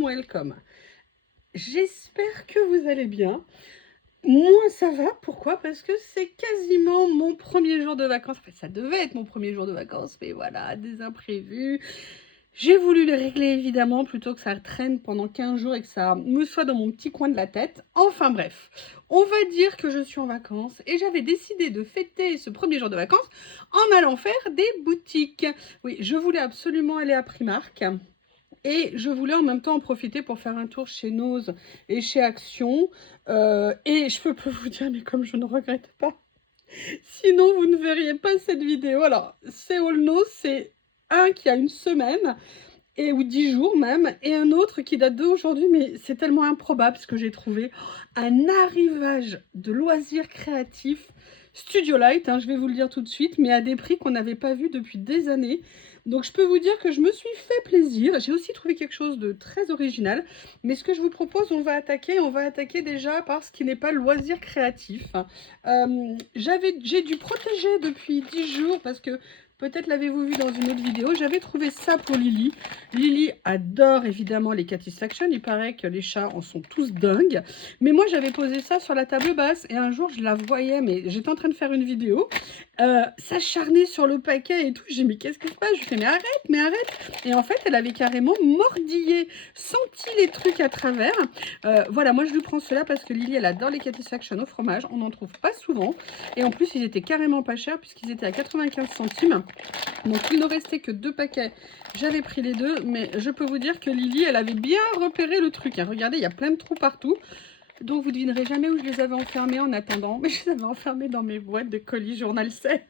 welcome. J'espère que vous allez bien. Moi, ça va. Pourquoi? Parce que c'est quasiment mon premier jour de vacances. Enfin, ça devait être mon premier jour de vacances, mais voilà, des imprévus. J'ai voulu les régler, évidemment, plutôt que ça traîne pendant 15 jours et que ça me soit dans mon petit coin de la tête. Enfin bref, on va dire que je suis en vacances et j'avais décidé de fêter ce premier jour de vacances en allant faire des boutiques. Oui, je voulais absolument aller à Primark. Et je voulais en même temps en profiter pour faire un tour chez Nose et chez Action. Et je peux vous dire, mais comme je ne regrette pas, sinon vous ne verriez pas cette vidéo. Alors, c'est All Nose, c'est un qui a une semaine, ou 10 jours même, et un autre qui date d'aujourd'hui, mais c'est tellement improbable ce que j'ai trouvé. Un arrivage de loisirs créatifs, Studio Light, je vais vous le dire tout de suite, mais à des prix qu'on n'avait pas vus depuis des années. Donc je peux vous dire que je me suis fait plaisir. J'ai aussi trouvé quelque chose de très original. Mais ce que je vous propose, on va attaquer déjà par ce qui n'est pas le loisir créatif. J'ai dû protéger depuis 10 jours parce que peut-être l'avez-vous vu dans une autre vidéo. J'avais trouvé ça pour Lily. Lily adore évidemment les Catisfaction. Il paraît que les chats en sont tous dingues. Mais moi, j'avais posé ça sur la table basse. Et un jour, je la voyais, mais j'étais en train de faire une vidéo. S'acharner sur le paquet et tout. J'ai dit, mais qu'est-ce qui se passe? Je lui fais, mais arrête. Et en fait, elle avait carrément mordillé, senti les trucs à travers. Voilà, moi, je lui prends cela parce que Lily, elle adore les Catisfaction au fromage. On n'en trouve pas souvent. Et en plus, ils étaient carrément pas chers puisqu'ils étaient à 95 centimes. Donc, il ne restait que 2 paquets. J'avais pris les 2, mais je peux vous dire que Lily, elle avait bien repéré le truc. Regardez, il y a plein de trous partout. Donc, vous ne devinerez jamais où je les avais enfermés en attendant. Mais je les avais enfermés dans mes boîtes de colis journal C.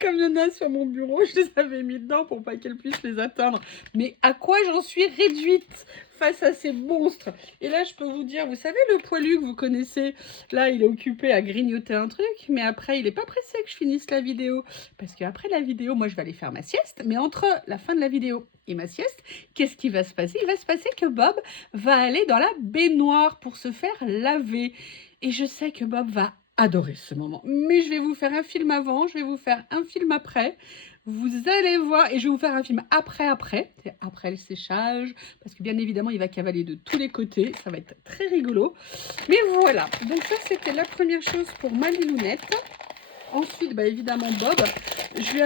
Comme il y en a sur mon bureau, je les avais mis dedans pour pas qu'elle puisse les atteindre. Mais à quoi j'en suis réduite face à ces monstres? Et là, je peux vous dire, vous savez le poilu que vous connaissez? Là, il est occupé à grignoter un truc, mais après, il n'est pas pressé que je finisse la vidéo. Parce qu'après la vidéo, moi, je vais aller faire ma sieste. Mais entre la fin de la vidéo et ma sieste, qu'est-ce qui va se passer? Il va se passer que Bob va aller dans la baignoire pour se faire laver. Et je sais que Bob va adorer ce moment. Mais je vais vous faire un film avant, je vais vous faire un film après. Vous allez voir, et je vais vous faire un film après, après le séchage, parce que bien évidemment, il va cavaler de tous les côtés. Ça va être très rigolo. Mais voilà, donc ça, c'était la première chose pour ma Lilounette. Ensuite, bah, évidemment, Bob, je lui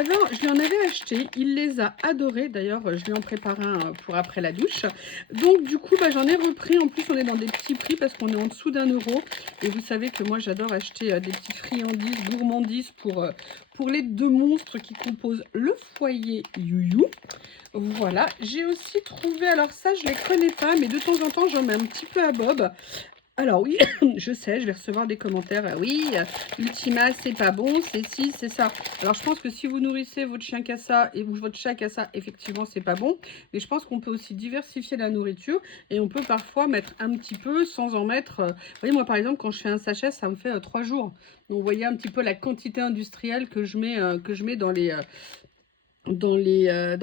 en avais acheté. Il les a adorés. D'ailleurs, je lui en prépare un pour après la douche. Donc, du coup, bah, j'en ai repris. En plus, on est dans des petits prix parce qu'on est en dessous d'1 euro. Et vous savez que moi, j'adore acheter des petites friandises, gourmandises pour les 2 monstres qui composent le foyer You. Voilà. J'ai aussi trouvé, alors ça, je ne les connais pas, mais de temps en temps, j'en mets un petit peu à Bob. Alors oui, je sais, je vais recevoir des commentaires. Oui, Ultima, c'est pas bon, c'est ci, c'est ça. Alors je pense que si vous nourrissez votre chien cassa et votre chat cassa, effectivement, c'est pas bon. Mais je pense qu'on peut aussi diversifier la nourriture et on peut parfois mettre un petit peu sans en mettre. Vous voyez, moi par exemple, quand je fais un sachet, ça me fait 3 jours. Donc vous voyez un petit peu la quantité industrielle que je mets dans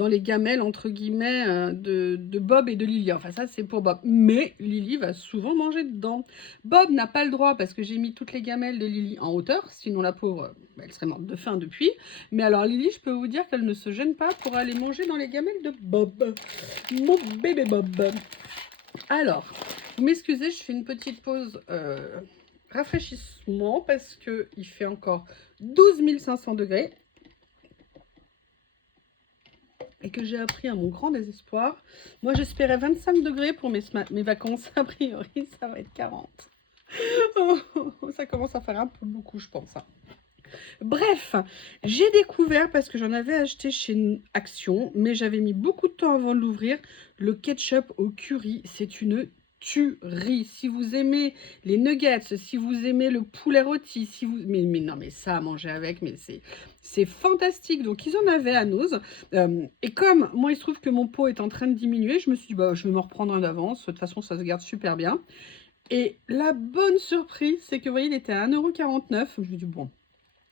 les gamelles entre guillemets de Bob et de Lily. Enfin ça c'est pour Bob, mais Lily va souvent manger dedans. Bob n'a pas le droit parce que j'ai mis toutes les gamelles de Lily en hauteur, sinon la pauvre elle serait morte de faim depuis. Mais alors Lily, je peux vous dire qu'elle ne se gêne pas pour aller manger dans les gamelles de Bob, mon bébé Bob. Alors vous m'excusez, je fais une petite pause rafraîchissement parce que il fait encore 12 500 degrés et que j'ai appris à mon grand désespoir. Moi, j'espérais 25 degrés pour mes vacances. A priori, ça va être 40. Oh, ça commence à faire un peu beaucoup, je pense. Bref, j'ai découvert, parce que j'en avais acheté chez Action, mais j'avais mis beaucoup de temps avant de l'ouvrir, le ketchup au curry. C'est une tuerie. Si vous aimez les nuggets, si vous aimez le poulet rôti, si vous... Mais non, mais ça à manger avec, mais c'est fantastique. Donc, ils en avaient à Nose. Et comme moi, il se trouve que mon pot est en train de diminuer, je me suis dit, bah, je vais m'en reprendre un d'avance. De toute façon, ça se garde super bien. Et la bonne surprise, c'est que, vous voyez, il était à 1,49 €. Je me suis dit, bon,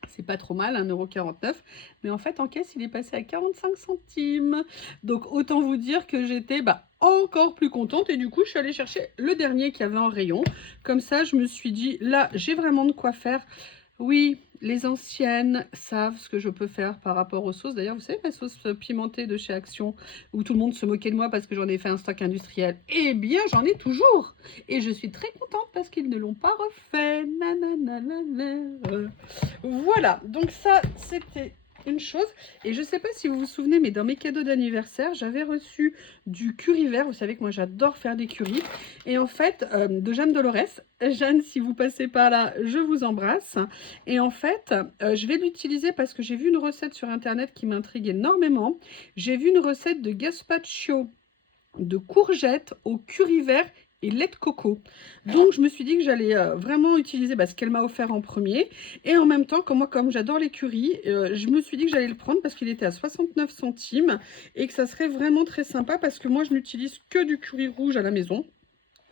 c'est pas trop mal, 1,49 €. Mais en fait, en caisse, il est passé à 45 centimes. Donc, autant vous dire que j'étais encore plus contente. Et du coup, je suis allée chercher le dernier qu'il y avait en rayon. Comme ça, je me suis dit, là, j'ai vraiment de quoi faire. Oui, les anciennes savent ce que je peux faire par rapport aux sauces. D'ailleurs, vous savez, ma sauce pimentée de chez Action, où tout le monde se moquait de moi parce que j'en ai fait un stock industriel. Eh bien, j'en ai toujours. Et je suis très contente parce qu'ils ne l'ont pas refait. Nanana. Voilà, donc ça, c'était une chose. Et je ne sais pas si vous vous souvenez, mais dans mes cadeaux d'anniversaire, j'avais reçu du curry vert. Vous savez que moi, j'adore faire des currys. Et en fait, de Jeanne Dolores. Jeanne, si vous passez par là, je vous embrasse. Et en fait, je vais l'utiliser parce que j'ai vu une recette sur Internet qui m'intrigue énormément. J'ai vu une recette de gazpacho de courgettes au curry vert et lait de coco. Donc je me suis dit que j'allais vraiment utiliser ce qu'elle m'a offert en premier. Et en même temps, comme moi, comme j'adore les currys, je me suis dit que j'allais le prendre parce qu'il était à 69 centimes et que ça serait vraiment très sympa parce que moi, je n'utilise que du curry rouge à la maison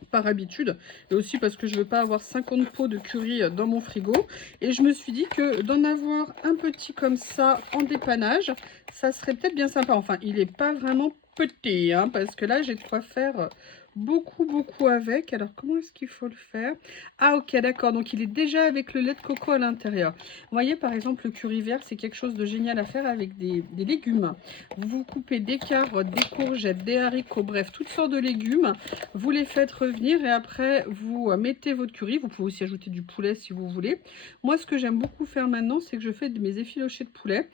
par habitude, et aussi parce que je ne veux pas avoir 50 pots de curry dans mon frigo. Et je me suis dit que d'en avoir un petit comme ça en dépannage, ça serait peut-être bien sympa. Enfin, il n'est pas vraiment petit, hein, parce que là, j'ai de quoi faire beaucoup avec. Alors, comment est-ce qu'il faut le faire? Ah, ok, d'accord. Donc, il est déjà avec le lait de coco à l'intérieur. Vous voyez, par exemple, le curry vert, c'est quelque chose de génial à faire avec des légumes. Vous coupez des carottes, des courgettes, des haricots, bref, toutes sortes de légumes. Vous les faites revenir et après, vous mettez votre curry. Vous pouvez aussi ajouter du poulet si vous voulez. Moi, ce que j'aime beaucoup faire maintenant, c'est que je fais mes effilochés de poulet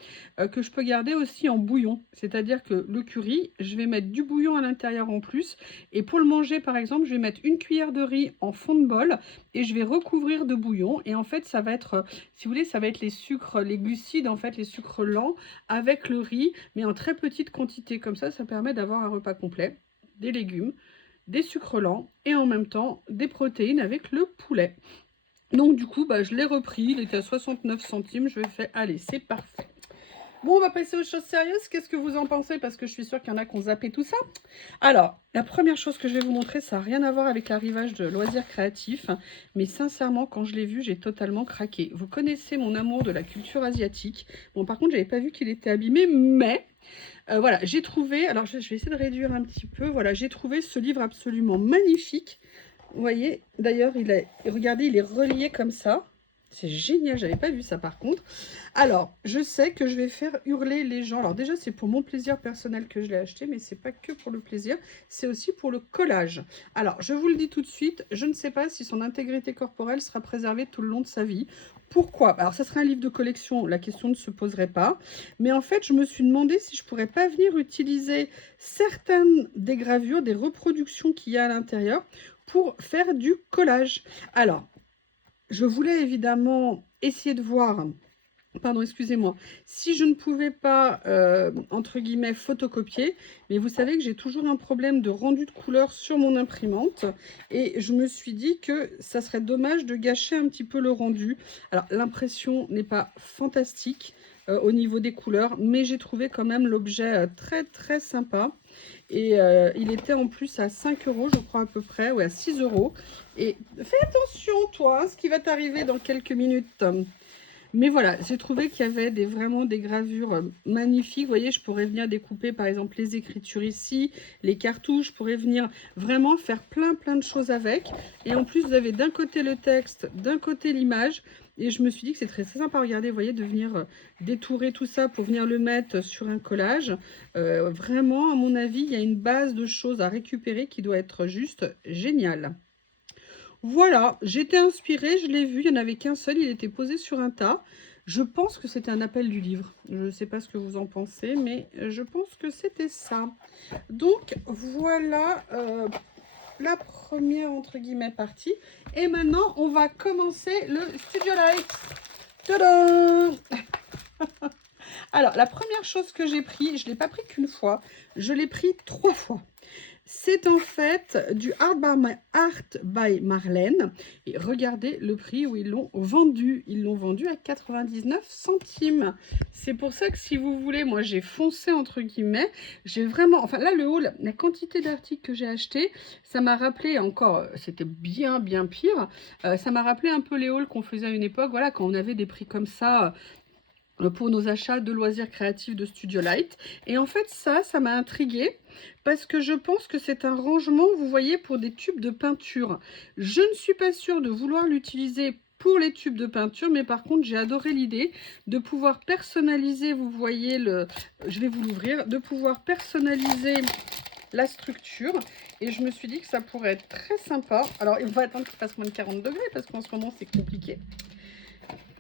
que je peux garder aussi en bouillon. C'est-à-dire que le curry, je vais mettre du bouillon à l'intérieur en plus. Et pour le manger, par exemple, je vais mettre une cuillère de riz en fond de bol et je vais recouvrir de bouillon. Et en fait, ça va être, si vous voulez, ça va être les sucres, les glucides, en fait, les sucres lents avec le riz, mais en très petite quantité. Comme ça permet d'avoir un repas complet, des légumes, des sucres lents et en même temps des protéines avec le poulet. Donc du coup, je l'ai repris, il était à 69 centimes, je vais faire, allez, c'est parfait. Bon, on va passer aux choses sérieuses. Qu'est-ce que vous en pensez? Parce que je suis sûre qu'il y en a qui ont zappé tout ça. Alors, la première chose que je vais vous montrer, ça n'a rien à voir avec l'arrivage de Loisirs Créatifs. Mais sincèrement, quand je l'ai vu, j'ai totalement craqué. Vous connaissez mon amour de la culture asiatique. Bon, par contre, je n'avais pas vu qu'il était abîmé, mais... voilà, j'ai trouvé... Alors, je vais essayer de réduire un petit peu. Voilà, j'ai trouvé ce livre absolument magnifique. Vous voyez, d'ailleurs, regardez, il est relié comme ça. C'est génial, j'avais pas vu ça par contre. Alors, je sais que je vais faire hurler les gens. Alors déjà, c'est pour mon plaisir personnel que je l'ai acheté, mais c'est pas que pour le plaisir, c'est aussi pour le collage. Alors, je vous le dis tout de suite, je ne sais pas si son intégrité corporelle sera préservée tout le long de sa vie. Pourquoi? Alors, ça serait un livre de collection, la question ne se poserait pas. Mais en fait, je me suis demandé si je pourrais pas venir utiliser certaines des gravures, des reproductions qu'il y a à l'intérieur pour faire du collage. Alors, je voulais évidemment essayer de voir, pardon, excusez-moi, si je ne pouvais pas, entre guillemets, photocopier, mais vous savez que j'ai toujours un problème de rendu de couleur sur mon imprimante, et je me suis dit que ça serait dommage de gâcher un petit peu le rendu. Alors, l'impression n'est pas fantastique au niveau des couleurs, mais j'ai trouvé quand même l'objet très sympa. Et il était en plus à 5 euros, je crois à peu près, ou à 6 euros. Et fais attention, toi, ce qui va t'arriver dans quelques minutes. Mais voilà, j'ai trouvé qu'il y avait vraiment des gravures magnifiques. Vous voyez, je pourrais venir découper par exemple les écritures ici, les cartouches. Je pourrais venir vraiment faire plein de choses avec. Et en plus, vous avez d'un côté le texte, d'un côté l'image. Et je me suis dit que c'est très sympa à regarder, vous voyez, de venir détourer tout ça pour venir le mettre sur un collage. Vraiment, à mon avis, il y a une base de choses à récupérer qui doit être juste géniale. Voilà, j'étais inspirée, je l'ai vu, il n'y en avait qu'un seul, il était posé sur un tas. Je pense que c'était un appel du livre. Je ne sais pas ce que vous en pensez, mais je pense que c'était ça. Donc, voilà la première, entre guillemets, partie. Et maintenant, on va commencer le Studio Light. Tadam! Alors, la première chose que j'ai pris, je ne l'ai pas pris qu'une fois, je l'ai pris 3 fois. C'est en fait du Art by Marlène. Et regardez le prix où ils l'ont vendu. Ils l'ont vendu à 99 centimes. C'est pour ça que si vous voulez, moi j'ai foncé entre guillemets. J'ai vraiment, enfin là le haul, la quantité d'articles que j'ai acheté, ça m'a rappelé encore, c'était bien pire. Ça m'a rappelé un peu les hauls qu'on faisait à une époque, voilà, quand on avait des prix comme ça pour nos achats de loisirs créatifs de Studio Light. Et en fait ça m'a intriguée parce que je pense que c'est un rangement, vous voyez, pour des tubes de peinture. Je ne suis pas sûre de vouloir l'utiliser pour les tubes de peinture, mais par contre j'ai adoré l'idée de pouvoir personnaliser, vous voyez je vais vous l'ouvrir, de pouvoir personnaliser la structure, et je me suis dit que ça pourrait être très sympa. Alors il va attendre qu'il fasse moins de 40 degrés parce qu'en ce moment c'est compliqué.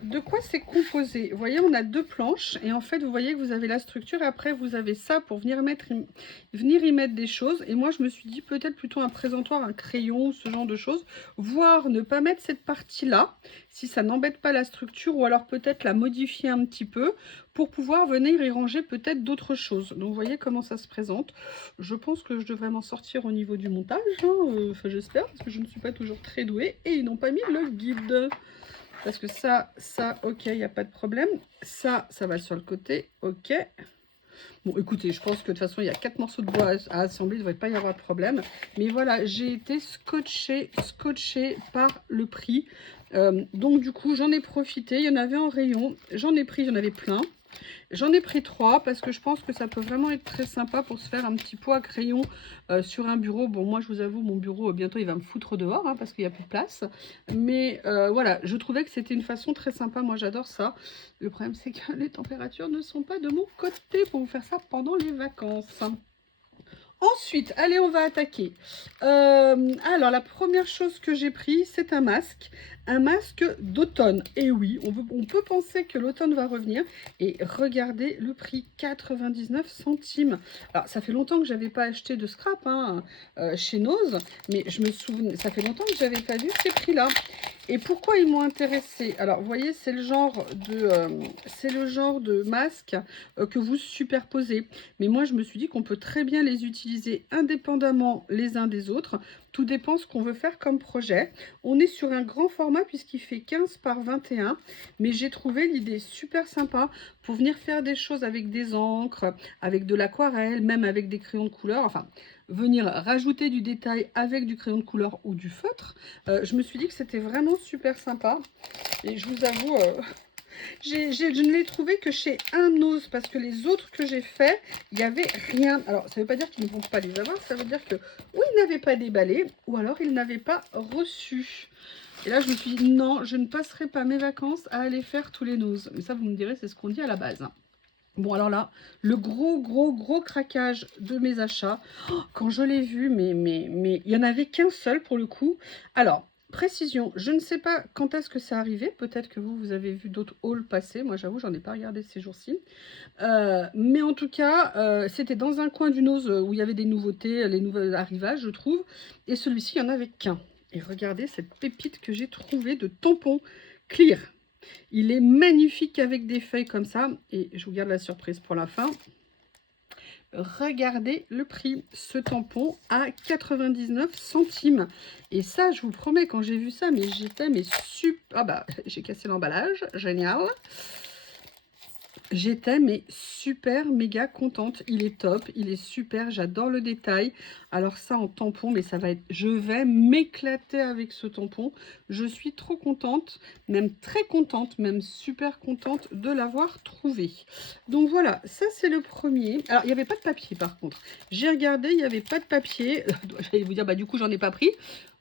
De quoi c'est composé? Vous voyez, on a 2 planches et en fait, vous voyez que vous avez la structure et après vous avez ça pour venir y mettre des choses. Et moi, je me suis dit peut-être plutôt un présentoir, un crayon, ce genre de choses, voire ne pas mettre cette partie-là si ça n'embête pas la structure, ou alors peut-être la modifier un petit peu pour pouvoir venir y ranger peut-être d'autres choses. Donc, vous voyez comment ça se présente. Je pense que je devrais m'en sortir au niveau du montage, hein. Enfin, j'espère, parce que je ne suis pas toujours très douée et ils n'ont pas mis le guide. Parce que ça, ok, il n'y a pas de problème. Ça va sur le côté, ok. Bon, écoutez, je pense que de toute façon, il y a 4 morceaux de bois à assembler, il ne devrait pas y avoir de problème. Mais voilà, j'ai été scotchée par le prix. Donc, du coup, j'en ai profité. Il y en avait en rayon. J'en ai pris, j'en avais plein. J'en ai pris 3 parce que je pense que ça peut vraiment être très sympa pour se faire un petit pot à crayon sur un bureau. Bon, moi, je vous avoue, mon bureau, bientôt, il va me foutre dehors hein, parce qu'il n'y a plus de place. Mais voilà, je trouvais que c'était une façon très sympa. Moi, j'adore ça. Le problème, c'est que les températures ne sont pas de mon côté pour vous faire ça pendant les vacances. Ensuite, allez, on va attaquer. Alors, la première chose que j'ai pris, c'est un masque. Un masque d'automne. Et oui, on peut penser que l'automne va revenir. Et regardez le prix, 99 centimes. Alors, ça fait longtemps que je n'avais pas acheté de scrap hein, chez Nose. Mais je me souviens, ça fait longtemps que je n'avais pas vu ces prix-là. Et pourquoi ils m'ont intéressé? Alors, vous voyez, c'est le genre de masque que vous superposez. Mais moi, je me suis dit qu'on peut très bien les utiliser indépendamment les uns des autres. Tout dépend ce qu'on veut faire comme projet. On est sur un grand format puisqu'il fait 15 par 21. Mais j'ai trouvé l'idée super sympa pour venir faire des choses avec des encres, avec de l'aquarelle, même avec des crayons de couleur. Enfin, venir rajouter du détail avec du crayon de couleur ou du feutre. Je me suis dit que c'était vraiment super sympa. Et je vous avoue... je ne l'ai trouvé que chez un Nose parce que les autres que j'ai fait, il n'y avait rien. Alors, ça ne veut pas dire qu'ils ne vont pas les avoir, ça veut dire que ou ils n'avaient pas déballé ou alors ils n'avaient pas reçu. Et là, je me suis dit non, je ne passerai pas mes vacances à aller faire tous les Nose. Mais ça, vous me direz, c'est ce qu'on dit à la base. Bon, alors là, le gros craquage de mes achats. Oh, quand je l'ai vu, mais il n'y en avait qu'un seul pour le coup. Alors, précision, je ne sais pas quand est-ce que c'est arrivé. Peut-être que vous avez vu d'autres hauls passer. Moi, j'avoue, j'en ai pas regardé ces jours-ci. Mais en tout cas, c'était dans un coin du Nose où il y avait des nouveautés, les nouveaux arrivages, je trouve. Et celui-ci, il n'y en avait qu'un. Et regardez cette pépite que j'ai trouvée de tampon clear. Il est magnifique avec des feuilles comme ça. Et je vous garde la surprise pour la fin. Regardez le prix. Ce tampon à 99 centimes. Et ça, je vous promets, quand j'ai vu ça, mais j'étais super... Ah bah, j'ai cassé l'emballage. Génial. J'étais super méga contente. Il est top, il est super, j'adore le détail. Alors ça en tampon, mais ça va être... Je vais m'éclater avec ce tampon. Je suis trop contente, même très contente, même super contente de l'avoir trouvé. Donc voilà, ça c'est le premier. Alors il n'y avait pas de papier par contre. J'ai regardé, il n'y avait pas de papier. J'allais vous dire, bah du coup j'en ai pas pris.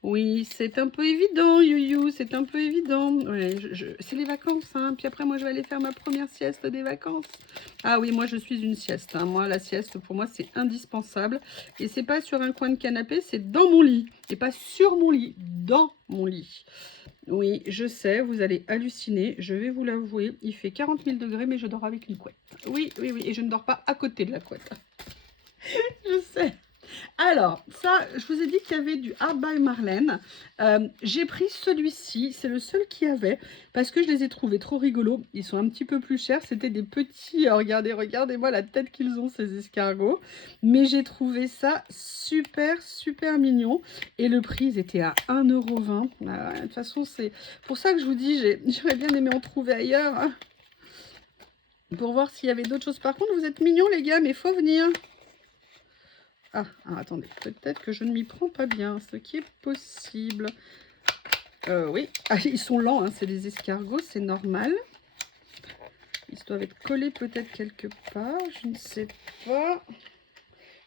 Oui, c'est un peu évident, Youyou, c'est un peu évident. Ouais, c'est les vacances, hein. Puis après, moi, je vais aller faire ma première sieste des vacances. Ah oui, moi, je suis une sieste, hein. Moi, la sieste, pour moi, c'est indispensable. Et c'est pas sur un coin de canapé, c'est dans mon lit. Et pas sur mon lit, dans mon lit. Oui, je sais, vous allez halluciner, je vais vous l'avouer. Il fait 40 000 degrés, mais je dors avec une couette. Oui, et je ne dors pas à côté de la couette. Je sais. Alors, ça, je vous ai dit qu'il y avait du Art by Marlène. J'ai pris celui-ci, c'est le seul qu'il y avait, parce que je les ai trouvés trop rigolos. Ils sont un petit peu plus chers, c'était des petits... regardez-moi la tête qu'ils ont, ces escargots. Mais j'ai trouvé ça super mignon. Et le prix, ils étaient à 1,20 €. De toute façon, c'est pour ça que je vous dis, j'aurais bien aimé en trouver ailleurs. Hein, pour voir s'il y avait d'autres choses. Par contre, vous êtes mignons, les gars, mais il faut venir. Ah, alors attendez, peut-être que je ne m'y prends pas bien, ce qui est possible. Oui, ah, ils sont lents, hein, c'est des escargots, c'est normal. Ils doivent être collés peut-être quelque part, je ne sais pas.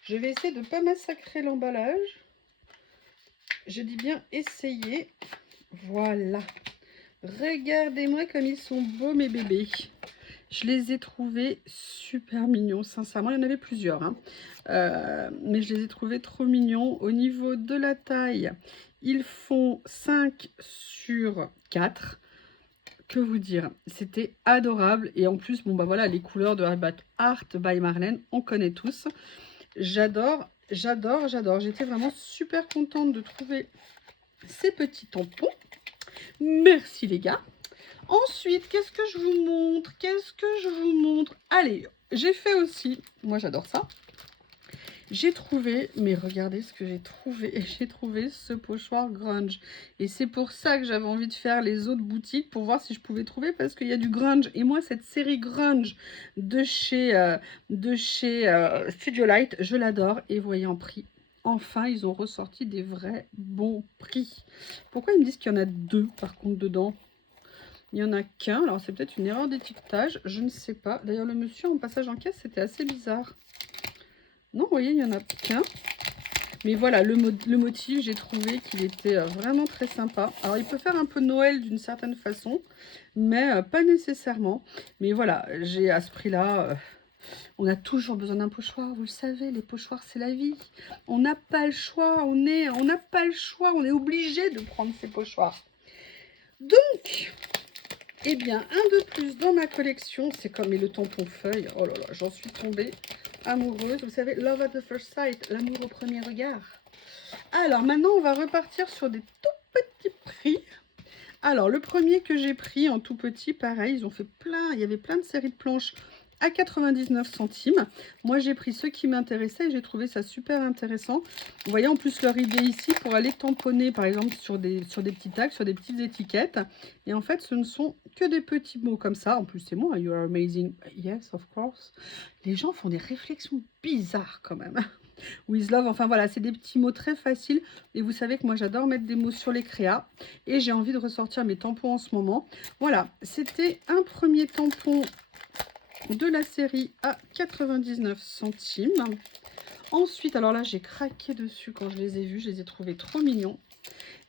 Je vais essayer de ne pas massacrer l'emballage. Je dis bien essayer. Voilà. Regardez-moi comme ils sont beaux mes bébés. Je les ai trouvés super mignons, sincèrement. Il y en avait plusieurs, hein. Mais je les ai trouvés trop mignons. Au niveau de la taille, ils font 5 sur 4. Que vous dire, c'était adorable. Et en plus, bon bah voilà, les couleurs de Art by Marlène, on connaît tous. J'adore, j'adore, j'adore. J'étais vraiment super contente de trouver ces petits tampons. Merci les gars. Ensuite, qu'est-ce que je vous montre? Qu'est-ce que je vous montre? Allez, j'ai fait aussi, moi j'adore ça. J'ai trouvé, mais regardez ce que j'ai trouvé. J'ai trouvé ce pochoir grunge. Et c'est pour ça que j'avais envie de faire les autres boutiques pour voir si je pouvais trouver parce qu'il y a du grunge. Et moi, cette série grunge de chez Studio Light, je l'adore. Et voyez en prix. Enfin, ils ont ressorti des vrais bons prix. Pourquoi ils me disent qu'il y en a deux par contre dedans? Il n'y en a qu'un. Alors, c'est peut-être une erreur d'étiquetage. Je ne sais pas. D'ailleurs, le monsieur en passage en caisse, c'était assez bizarre. Non, vous voyez, il n'y en a qu'un. Mais voilà, le motif, j'ai trouvé qu'il était vraiment très sympa. Alors, il peut faire un peu Noël d'une certaine façon, mais pas nécessairement. Mais voilà, j'ai à ce prix-là, on a toujours besoin d'un pochoir. Vous le savez, les pochoirs, c'est la vie. On n'a pas le choix, on n'a pas le choix, on est obligé de prendre ces pochoirs. Donc, eh bien, un de plus dans ma collection, c'est comme le tampon feuille. Oh là là, j'en suis tombée amoureuse. Vous savez, love at the first sight, l'amour au premier regard. Alors, maintenant, on va repartir sur des tout petits prix. Alors, le premier que j'ai pris en tout petit, pareil, ils ont fait plein, il y avait plein de séries de planches à 99 centimes. Moi, j'ai pris ceux qui m'intéressaient et j'ai trouvé ça super intéressant. Vous voyez en plus leur idée ici pour aller tamponner, par exemple, sur des petits tags, sur des petites étiquettes. Et en fait, ce ne sont que des petits mots comme ça. En plus, c'est moi, you are amazing. Yes, of course. Les gens font des réflexions bizarres quand même. With love, enfin voilà, c'est des petits mots très faciles. Et vous savez que moi, j'adore mettre des mots sur les créas. Et j'ai envie de ressortir mes tampons en ce moment. Voilà, c'était un premier tampon de la série à 99 centimes. Ensuite, alors là, j'ai craqué dessus quand je les ai vus. Je les ai trouvés trop mignons.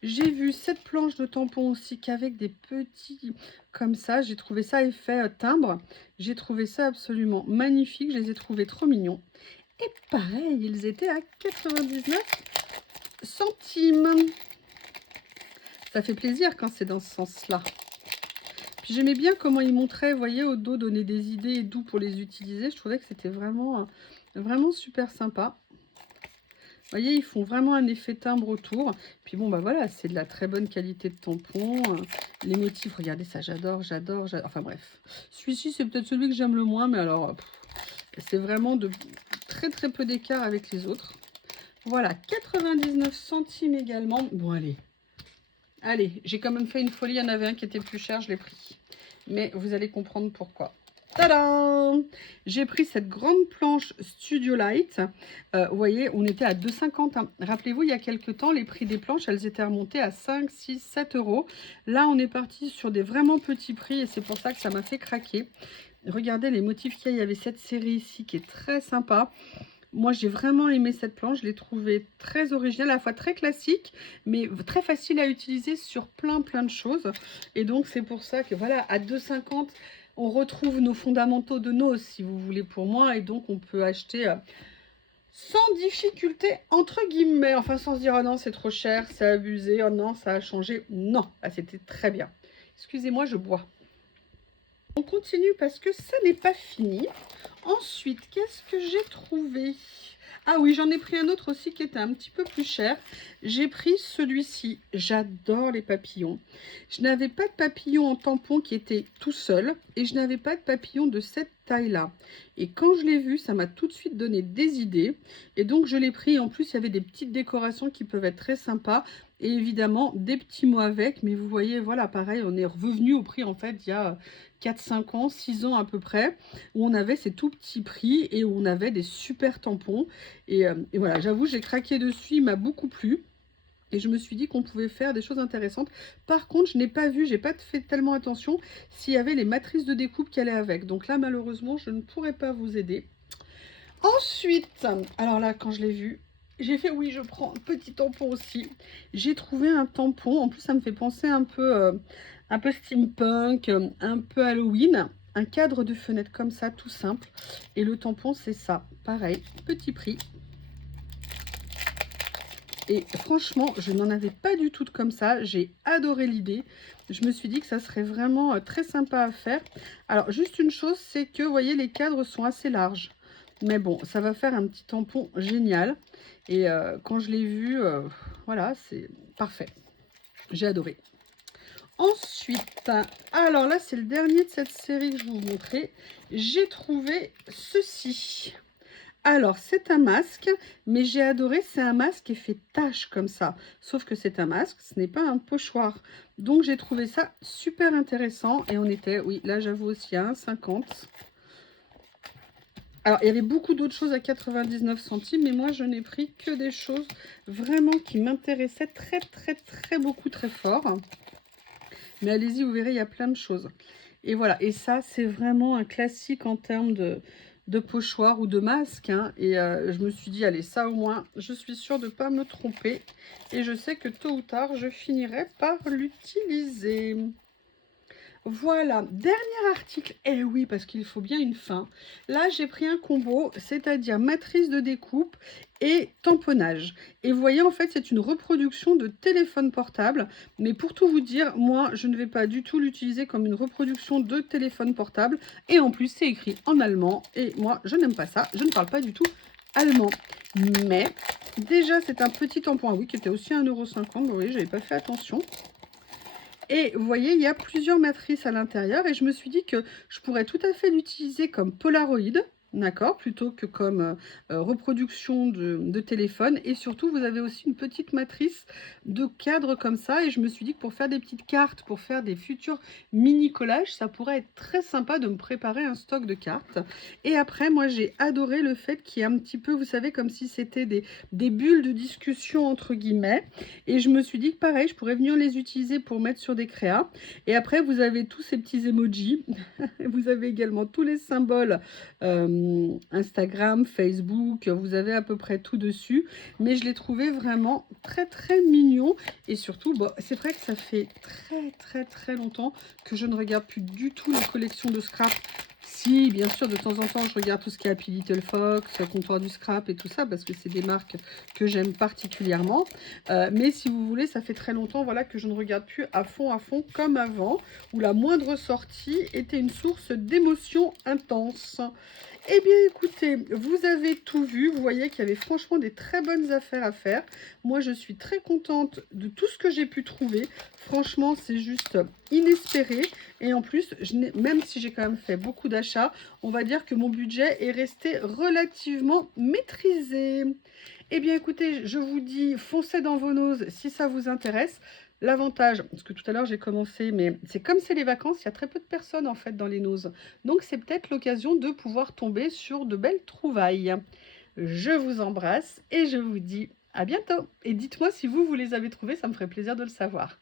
J'ai vu cette planche de tampons aussi qu'avec des petits comme ça. J'ai trouvé ça effet timbre. J'ai trouvé ça absolument magnifique. Je les ai trouvés trop mignons. Et pareil, ils étaient à 99 centimes. Ça fait plaisir quand c'est dans ce sens-là. Puis j'aimais bien comment ils montraient, vous voyez, au dos, donner des idées et d'où pour les utiliser. Je trouvais que c'était vraiment, vraiment super sympa. Vous voyez, ils font vraiment un effet timbre autour. Puis bon, bah voilà, c'est de la très bonne qualité de tampon. Les motifs, regardez ça, j'adore, j'adore, j'adore. Enfin bref, celui-ci, c'est peut-être celui que j'aime le moins, mais alors, c'est vraiment de très très peu d'écart avec les autres. Voilà, 99 centimes également. Bon, allez. Allez, j'ai quand même fait une folie. Il y en avait un qui était plus cher, je l'ai pris. Mais vous allez comprendre pourquoi. Tadam! J'ai pris cette grande planche Studio Light. Vous voyez, on était à 2,50 €. Hein. Rappelez-vous, il y a quelques temps, les prix des planches, elles étaient remontées à 5, 6, 7 €. Là, on est parti sur des vraiment petits prix et c'est pour ça que ça m'a fait craquer. Regardez les motifs qu'il y a. Il y avait cette série ici qui est très sympa. Moi, j'ai vraiment aimé cette planche. Je l'ai trouvée très originale, à la fois très classique, mais très facile à utiliser sur plein de choses. Et donc, c'est pour ça que, voilà, à 2,50 €, on retrouve nos fondamentaux de Nose, si vous voulez, pour moi. Et donc, on peut acheter sans difficulté, entre guillemets. Enfin, sans se dire, oh non, c'est trop cher, c'est abusé, oh non, ça a changé. Non, ah, c'était très bien. Excusez-moi, je bois. On continue parce que ça n'est pas fini. Ensuite, qu'est-ce que j'ai trouvé? Ah oui, j'en ai pris un autre aussi qui était un petit peu plus cher. J'ai pris celui-ci. J'adore les papillons. Je n'avais pas de papillon en tampon qui était tout seul. Et je n'avais pas de papillon de cette taille-là. Et quand je l'ai vu, ça m'a tout de suite donné des idées. Et donc, je l'ai pris. En plus, il y avait des petites décorations qui peuvent être très sympas. Et évidemment, des petits mots avec. Mais vous voyez, voilà, pareil, on est revenu au prix, en fait, il y a 4, 5 ans, 6 ans à peu près, où on avait ces tout petits prix et où on avait des super tampons. Et voilà, j'avoue, j'ai craqué dessus, il m'a beaucoup plu. Et je me suis dit qu'on pouvait faire des choses intéressantes. Par contre, je n'ai pas vu, j'ai pas fait tellement attention s'il y avait les matrices de découpe qui allaient avec. Donc là, malheureusement, je ne pourrais pas vous aider. Ensuite, alors là, quand je l'ai vu, j'ai fait oui, je prends un petit tampon aussi. J'ai trouvé un tampon, en plus ça me fait penser un peu un peu steampunk, un peu Halloween. Un cadre de fenêtre comme ça, tout simple. Et le tampon, c'est ça. Pareil, petit prix. Et franchement, je n'en avais pas du tout de comme ça. J'ai adoré l'idée. Je me suis dit que ça serait vraiment très sympa à faire. Alors, juste une chose, c'est que, vous voyez, les cadres sont assez larges. Mais bon, ça va faire un petit tampon génial. Et quand je l'ai vu, voilà, c'est parfait. J'ai adoré. Ensuite, alors là, c'est le dernier de cette série que je vais vous montrer. J'ai trouvé ceci. Alors, c'est un masque, mais j'ai adoré, c'est un masque qui fait tache comme ça. Sauf que c'est un masque, ce n'est pas un pochoir. Donc, j'ai trouvé ça super intéressant. Et on était, oui, là, j'avoue aussi, à 1,50 €. Alors, il y avait beaucoup d'autres choses à 99 centimes, mais moi, je n'ai pris que des choses vraiment qui m'intéressaient très, très, très beaucoup, très fort. Mais allez-y, vous verrez, il y a plein de choses. Et voilà, et ça, c'est vraiment un classique en termes de pochoir ou de masque. Hein. Et je me suis dit, allez, ça au moins, je suis sûre de ne pas me tromper. Et je sais que tôt ou tard, je finirai par l'utiliser. Voilà, dernier article, et oui, parce qu'il faut bien une fin. Là, j'ai pris un combo, c'est-à-dire matrice de découpe et tamponnage. Et vous voyez, en fait, c'est une reproduction de téléphone portable. Mais pour tout vous dire, moi, je ne vais pas du tout l'utiliser comme une reproduction de téléphone portable. Et en plus, c'est écrit en allemand. Et moi, je n'aime pas ça. Je ne parle pas du tout allemand. Mais déjà, c'est un petit tampon, ah oui, qui était aussi à 1,50 €. Vous voyez, je n'avais pas fait attention. Et vous voyez, il y a plusieurs matrices à l'intérieur et je me suis dit que je pourrais tout à fait l'utiliser comme Polaroid, d'accord, plutôt que comme reproduction de téléphone. Et surtout, vous avez aussi une petite matrice de cadre comme ça. Et je me suis dit que pour faire des petites cartes, pour faire des futurs mini-collages, ça pourrait être très sympa de me préparer un stock de cartes. Et après, moi, j'ai adoré le fait qu'il y ait un petit peu, vous savez, comme si c'était des bulles de discussion entre guillemets. Et je me suis dit que pareil, je pourrais venir les utiliser pour mettre sur des créas. Et après, vous avez tous ces petits emojis. Vous avez également tous les symboles Instagram, Facebook. Vous avez à peu près tout dessus. Mais je l'ai trouvé vraiment très, très mignon. Et surtout, bon, c'est vrai que ça fait très, très, très longtemps que je ne regarde plus du tout les collections de scrap. Si, bien sûr, de temps en temps, je regarde tout ce qui est Happy Little Fox, Comptoir du Scrap et tout ça, parce que c'est des marques que j'aime particulièrement. Mais si vous voulez, ça fait très longtemps voilà, que je ne regarde plus à fond comme avant, où la moindre sortie était une source d'émotion intense. Eh bien, écoutez, vous avez tout vu. Vous voyez qu'il y avait franchement des très bonnes affaires à faire. Moi, je suis très contente de tout ce que j'ai pu trouver. Franchement, c'est juste inespéré. Et en plus, même si j'ai quand même fait beaucoup d'achats, on va dire que mon budget est resté relativement maîtrisé. Eh bien, écoutez, je vous dis, foncez dans vos noses si ça vous intéresse. L'avantage, parce que tout à l'heure j'ai commencé, mais c'est comme c'est les vacances, il y a très peu de personnes en fait dans les noses. Donc c'est peut-être l'occasion de pouvoir tomber sur de belles trouvailles. Je vous embrasse et je vous dis à bientôt. Et dites-moi si vous les avez trouvées, ça me ferait plaisir de le savoir.